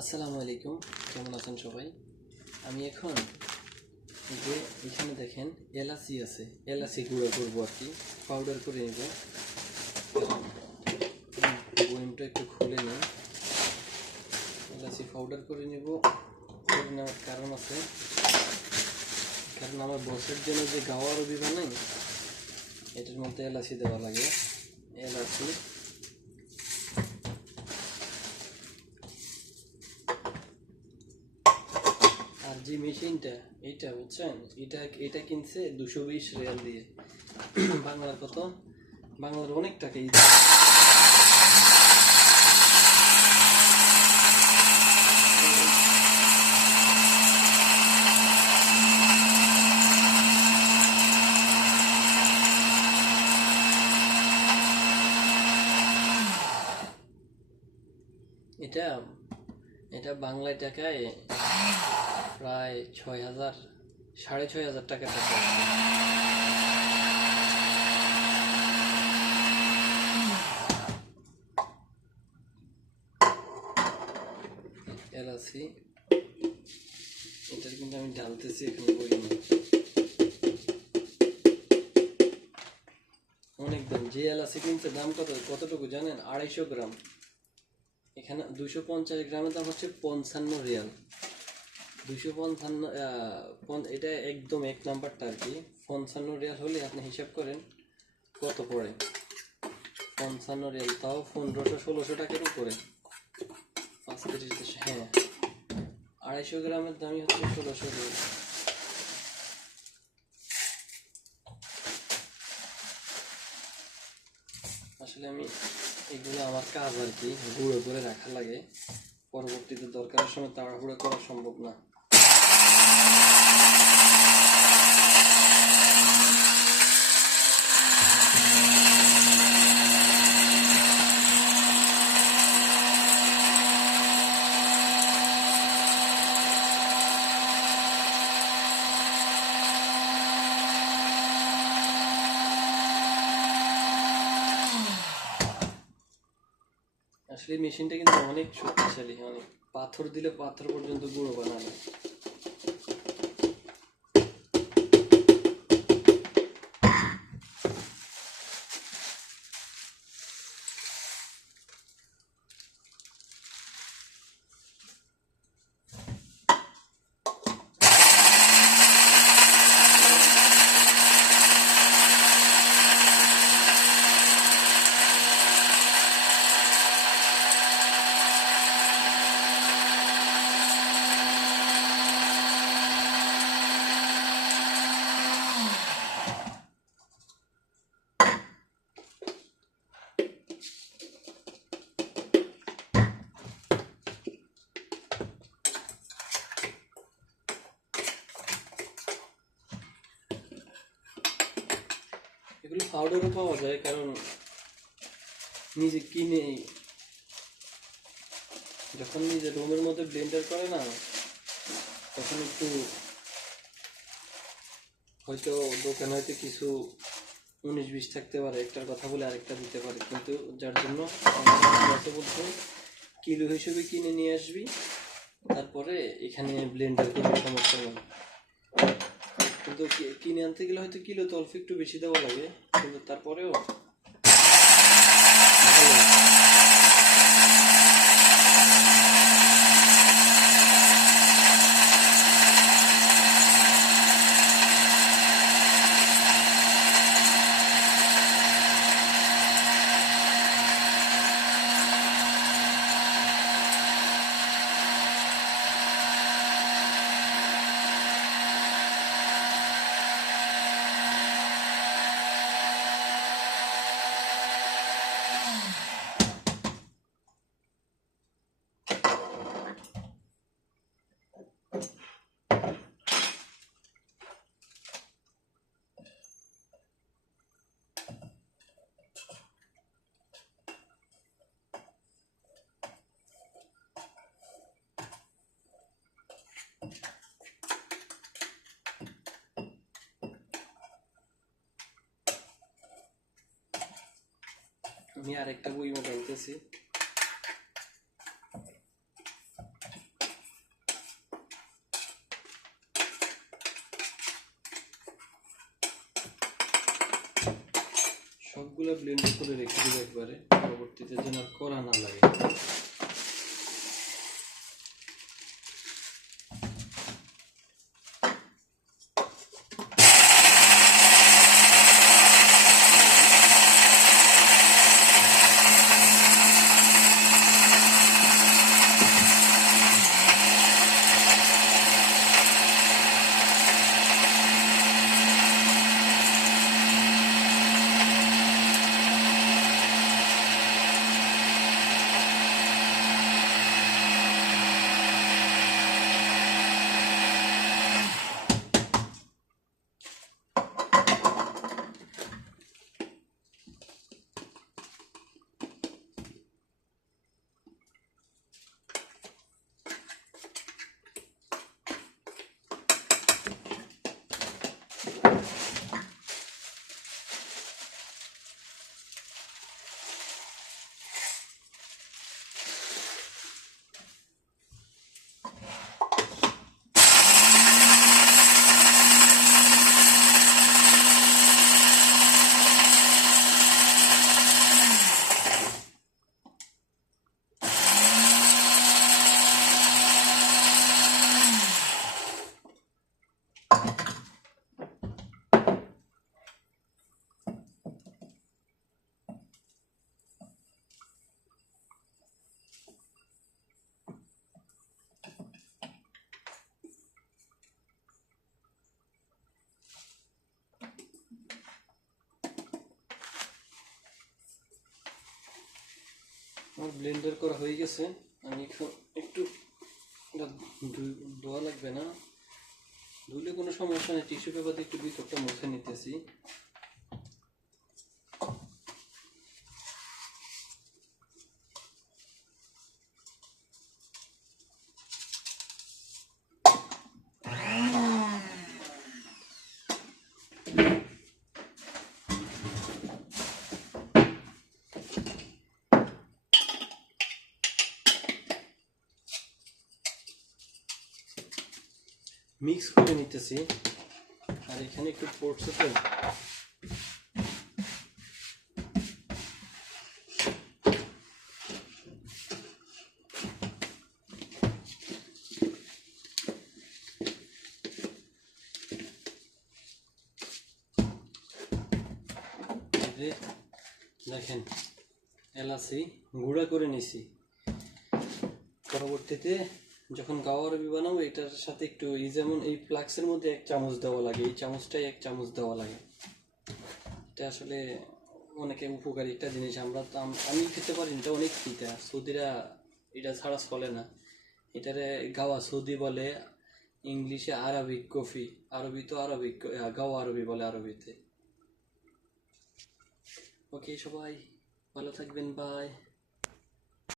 আসসালামু আলাইকুম, কেমন আছেন সবাই? আমি এখন যে এখানে দেখেন এলাচি আছে, এলাচি গুঁড়ো করব আর কি পাউডার করে নেব। বইমটা একটু খুলে নিই। এলাচি পাউডার করে নেব। করে নেওয়ার কারণ আছে, কারণ আমার বসের জন্য যে গাওয়ার রবি বানাই এটার মধ্যে এলাচি দেওয়া লাগে। এলাচি যে মেশিনটা এইটা বুঝছেন? এটা এটা কিনছে দুশো বিশ রিয়াল দিয়ে। বাংলার কত বাংলার অনেক টাকা এটা এটা বাংলায় টাকায় প্রায় ছয় হাজার, সাড়ে ছয় হাজার টাকা এলাচি এটার কিন্তু আমি ঢালতেছি, এখানে বইনি অনেক দাম, যে এলাচি কিনছে, দাম কত, কতটুকু জানেন? আড়াইশো গ্রাম। এখানে দুশো পঞ্চাশ গ্রামের দাম হচ্ছে পঞ্চান্ন রিয়াল। দুশো পঞ্চান্ন এটা একদম এক নাম্বারটা আর কি। পঞ্চান্ন রিয়াল হলে আপনি হিসাব করেন কত পড়ে? পঞ্চান্ন রিয়াল, তাও পনেরোশো, ষোলোশো টাকার উপরে। পাঁচ তিরিশ হ্যাঁ। আড়াইশো গ্রামের দামই হচ্ছে ষোলোশো রিয়াল। আসলে আমি এগুলো আমার কাজ আর কি গুঁড়ো করে রাখা লাগে। পরবর্তীতে দরকারের সময় তাড়াহুড়ো করা সম্ভব না। আসলে মেশিনটা কিন্তু অনেক শক্তিশালী অনেক পাথর দিলে পাথর পর্যন্ত গুঁড়ো বানানো। এগুলো পাউডারও পাওয়া যায়, কারণ নিজে কিনে যখন নিজে রুমের মধ্যে ব্লেন্ডার করে না, তখন একটু হয়তো দোকানে হয়তো কিছু উনিশ বিশ থাকতে পারে, একটার কথা বলে আরেকটা দিতে পারে। কিন্তু যার জন্য বলছে কিলো হিসেবে কিনে নিয়ে আসবি, তারপরে এখানে ব্লেন্ডার করবি সমস্যা নেই। কিন্তু কিনে আনতে গেলে হয়তো কিলো তো অল্প একটু বেশি দেওয়া লাগে কিন্তু তারপরেও আমি আরেকটা বই বানাইতেছি সবগুলো ব্লেন্ড করে রেখে দিব একবারে, পরবর্তীতে যেন করা না লাগে। আমার ব্লেন্ডার করা হয়ে গেছে। আমি একটু এটা ধোয়া লাগবে না। ধুলে কোনো সমস্যা নেই, টিস্যু পেপার দিয়ে একটু ভিতরটা মুছে নিতেছি। মিক্স করে নিতেছি। আর এখানে একটু পড়ছে তো। দেখেন এলাচি গুঁড়া করে নিছি। পরবর্তীতে যখন গাওয়া রবি বানাবো, এটার সাথে একটু এই যেমন এই ফ্লাক্সের মধ্যে এক চামচ দেওয়া লাগে, এই চামচটাই এক চামচ দেওয়া লাগে। এটা আসলে অনেকে উপকারী একটা জিনিস। আমরা তো আম- খেতে পারি এটা অনেক তিতা সৌদিরা এটা ছাড়া চলে না। এটারে গাওয়া, সৌদি বলে, ইংলিশে আরবিক কফি। আরবি তো আরবিক গাওয়া আরবি বলে আরবিতে। ওকে, সবাই ভালো থাকবেন, বাই।